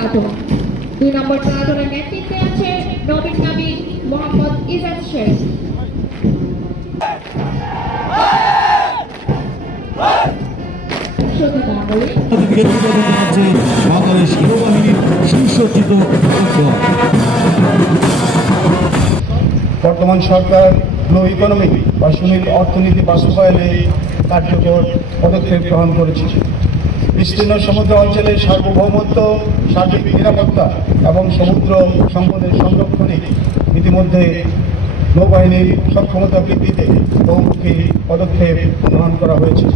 Platoon. 2 নম্বর প্লাটুনের নেতৃত্বে আছে নবীন নাবিক মোহাম্মদ ইজাজ শেখ। বাংলাদেশ নৌবাহিনীর সুসজ্জিত। বর্তমান সরকার লো ইকোনমি বা সুনীল অর্থনীতি বাস্তবায়নে কার্যকর পদক্ষেপ গ্রহণ করেছে। বিস্তীর্ণ সমুদ্র অঞ্চলের সার্বভৌমত্ব, সার্বিক নিরাপত্তা এবং সমুদ্র সম্পদের সংরক্ষণে ইতিমধ্যে নৌবাহিনীর সক্ষমতা বৃদ্ধিতে বহুমুখী পদক্ষেপ গ্রহণ করা হয়েছে।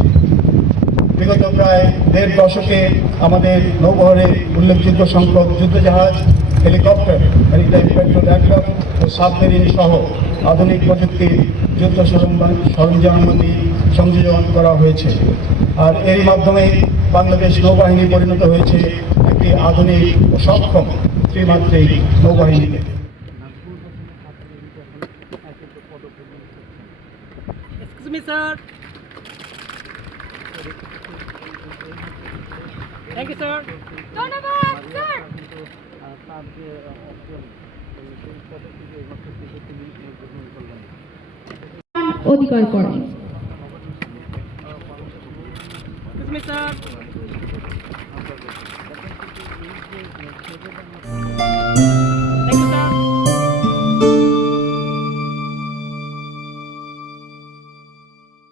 বিগত প্রায় 1.5 দশকে আমাদের নৌবহরে উল্লেখযোগ্য সংখ্যক যুদ্ধজাহাজ, হেলিকপ্টার, ম্যারিটাইম পেট্রোল এয়ারক্রাফট ও সাবমেরিন সহ আধুনিক প্রযুক্তির যুদ্ধ সরঞ্জামাদি সংযোজন করা হয়েছে। আর এর মাধ্যমে বাংলাদেশ নৌবাহিনী পরিণত হয়েছে একটি আধুনিক ও সক্ষম ত্রিমাত্রিক নৌবাহিনীতে। Excuse me, sir. Thank you, sir. ধন্যবাদ স্যার। অধিকার করে। Excuse me, sir.